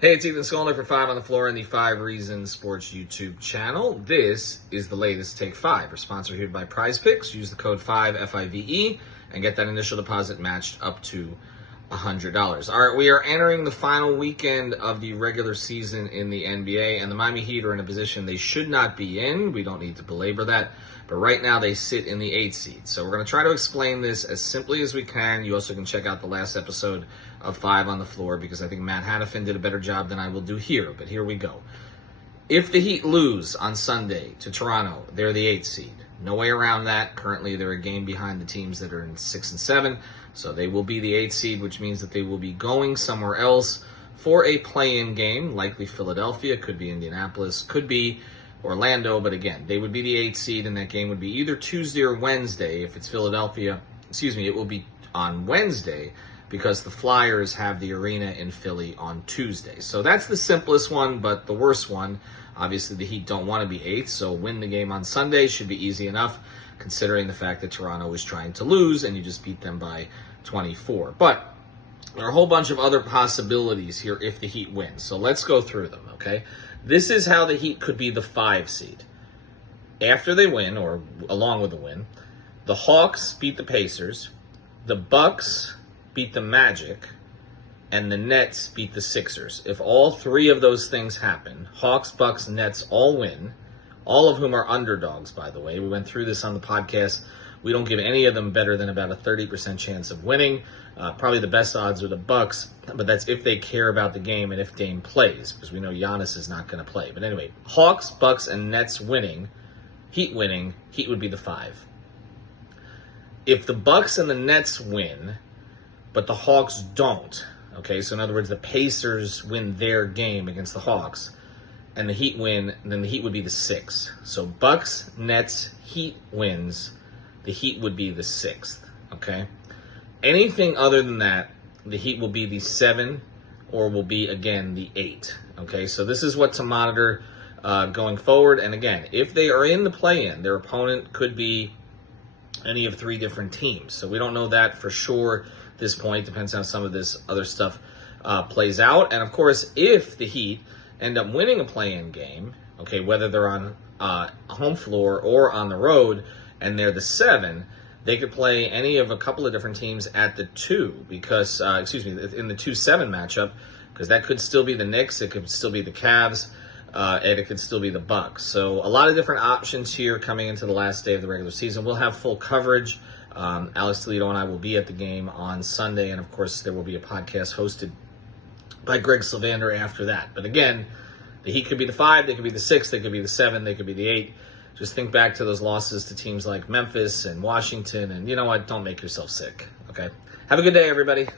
Hey, it's Ethan Skolnick for 5 on the Floor in the 5 Reasons Sports YouTube channel. This is the latest Take 5. We're sponsored here by Prize Picks. Use the code 5, F-I-V-E, and get that initial deposit matched up to $100. All right, we are entering the final weekend of the regular season in the NBA, and the Miami Heat are in a position they should not be in. We don't need to belabor that, but right now they sit in the 8th seed. So we're going to try to explain this as simply as we can. You also can check out the last episode of 5 on the Floor because I think Matt Hannafin did a better job than I will do here, but here we go. If the Heat lose on Sunday to Toronto, they're the 8th seed. No way around that. Currently, they're a game behind the teams that are in 6 and 7, so they will be the 8th seed, which means that they will be going somewhere else for a play-in game, likely Philadelphia, could be Indianapolis, could be Orlando, but again, they would be the 8th seed, and that game would be either Tuesday or Wednesday. If it's Philadelphia, it will be on Wednesday because the Flyers have the arena in Philly on Tuesday. So that's the simplest one, but the worst one. Obviously, the Heat don't want to be 8th, so win the game on Sunday should be easy enough, considering the fact that Toronto is trying to lose and you just beat them by 24. But there are a whole bunch of other possibilities here if the Heat win. So let's go through them, okay? This is how the Heat could be the 5 seed. After they win, or along with the win, the Hawks beat the Pacers, the Bucks beat the Magic, and the Nets beat the Sixers. If all three of those things happen, Hawks, Bucks, Nets all win, all of whom are underdogs, by the way. We went through this on the podcast. We don't give any of them better than about a 30% chance of winning. Probably the best odds are the Bucks, but that's if they care about the game and if Dame plays, because we know Giannis is not going to play. But anyway, Hawks, Bucks, and Nets winning, Heat would be the 5. If the Bucks and the Nets win, but the Hawks don't, okay, so in other words, the Pacers win their game against the Hawks, and the Heat win, then the Heat would be the 6. So Bucks, Nets, Heat wins, the Heat would be the 6th, okay? Anything other than that, the Heat will be the 7 or will be, again, the 8, okay? So this is what to monitor going forward. And again, if they are in the play-in, their opponent could be any of 3 different teams. So we don't know that for sure at this point. Depends on how some of this other stuff plays out. And, of course, if the Heat end up winning a play-in game, okay, whether they're on home floor or on the road, and they're the 7, they could play any of a couple of different teams at the 2 because, in the 2-7 matchup, because that could still be the Knicks, it could still be the Cavs, and it could still be the Bucks. So a lot of different options here coming into the last day of the regular season. We'll have full coverage. Alex Toledo and I will be at the game on Sunday, and of course there will be a podcast hosted by Greg Sylvander after that. But again, the Heat could be the 5, they could be the 6, they could be the 7, they could be the 8. Just think back to those losses to teams like Memphis and Washington, and you know what? Don't make yourself sick, okay? Have a good day, everybody.